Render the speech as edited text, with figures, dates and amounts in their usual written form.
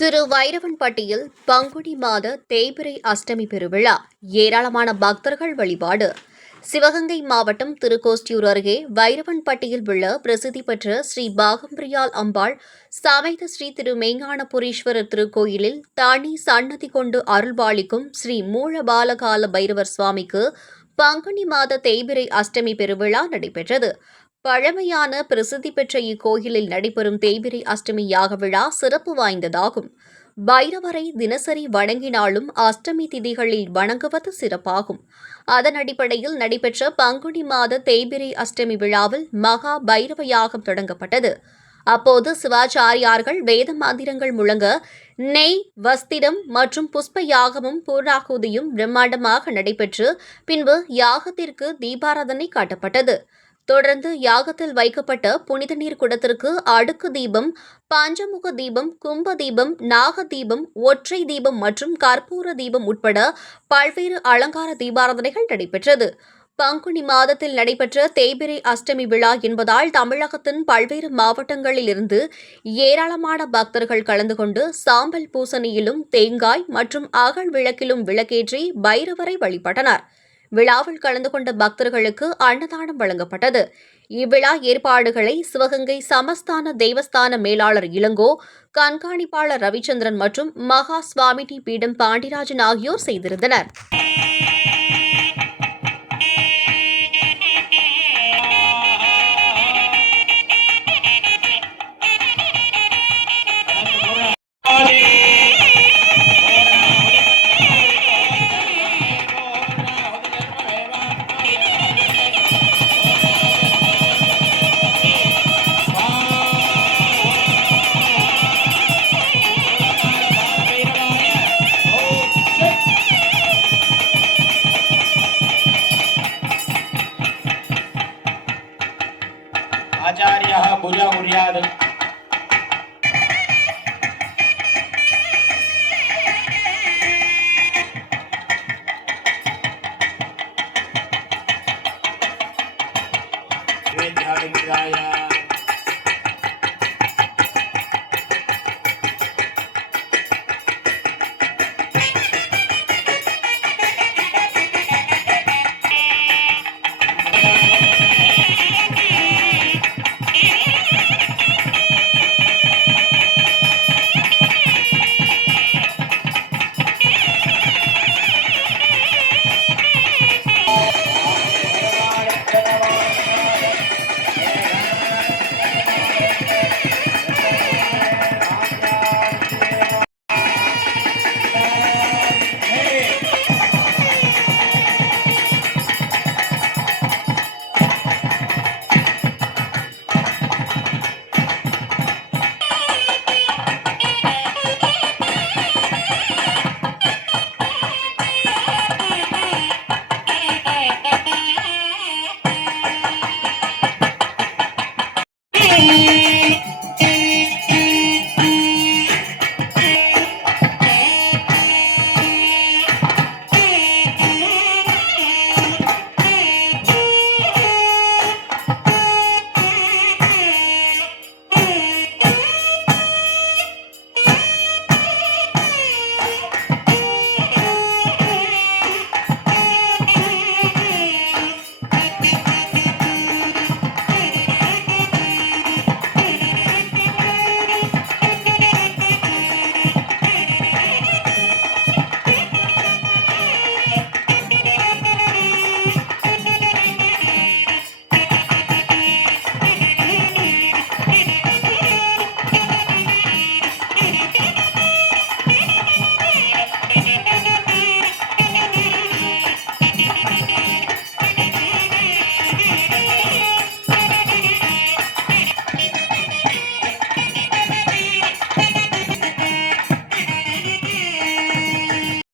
திரு வைரவன்பட்டியில் பங்குனி மாத தேய்பிறை அஷ்டமி பெருவிழா ஏராளமான பக்தர்கள் வழிபாடு. சிவகங்கை மாவட்டம் திருக்கோஸ்டியூர் அருகே வைரவன்பட்டியில் உள்ள பிரசித்தி பெற்ற ஸ்ரீ பாகம்பிரியால் அம்பாள் சமேத ஸ்ரீ திரு மெய்ஞானபுரீஸ்வரர் திருக்கோயிலில் தனி சன்னதி கொண்டு அருள்பாலிக்கும் ஸ்ரீ மூலபாலகால பைரவர் சுவாமிக்கு பங்குனி மாத தேய்பிறை அஷ்டமி பெருவிழா நடைபெற்றது. பழமையான பிரசித்தி பெற்ற இக்கோயிலில் நடைபெறும் தேய்பிறை அஷ்டமி யாக விழா சிறப்பு வாய்ந்ததாகும். பைரவரை தினசரி வணங்கினாலும் அஷ்டமி திதிகளில் வணங்குவது சிறப்பாகும். அதன் அடிப்படையில் நடைபெற்ற பங்குனி மாத தேய்பிறை அஷ்டமி விழாவில் மகா பைரவ யாகம் தொடங்கப்பட்டது. அப்போது சிவாச்சாரியார்கள் வேத மந்திரங்கள் முழங்க நெய், வஸ்திரம் மற்றும் புஷ்ப யாகமும் பூர்ணாகுதியும் பிரம்மாண்டமாக நடைபெற்று பின்பு யாகத்திற்கு தீபாராதனை காட்டப்பட்டது. தொடர்ந்து யாகத்தில் வைக்கப்பட்ட புனித நீர் குடத்திற்கு அடுக்கு தீபம், பஞ்சமுக தீபம், கும்ப தீபம், நாக தீபம், ஒற்றை தீபம் மற்றும் கற்பூர தீபம் உட்பட பல்வேறு அலங்கார தீபாராதனைகள் நடைபெற்றது. பங்குனி மாதத்தில் நடைபெற்ற தேய்பிறை அஷ்டமி விழா என்பதால் தமிழகத்தின் பல்வேறு மாவட்டங்களில் இருந்து ஏராளமான பக்தர்கள் கலந்து கொண்டு சாம்பல் பூசணியிலும் தேங்காய் மற்றும் அகல் விளக்கிலும் விளக்கேற்றி பைரவரை வழிபட்டனர். விழாவில் கலந்து கொண்ட பக்தர்களுக்கு அன்னதானம் வழங்கப்பட்டது. இவ்விழா ஏற்பாடுகளை சிவகங்கை சமஸ்தான தேவஸ்தான மேலாளர் இளங்கோ, கண்காணிப்பாளர் ரவிச்சந்திரன் மற்றும் மகா சுவாமினி பீடம் பாண்டிராஜன் ஆகியோர் செய்திருந்தனர்.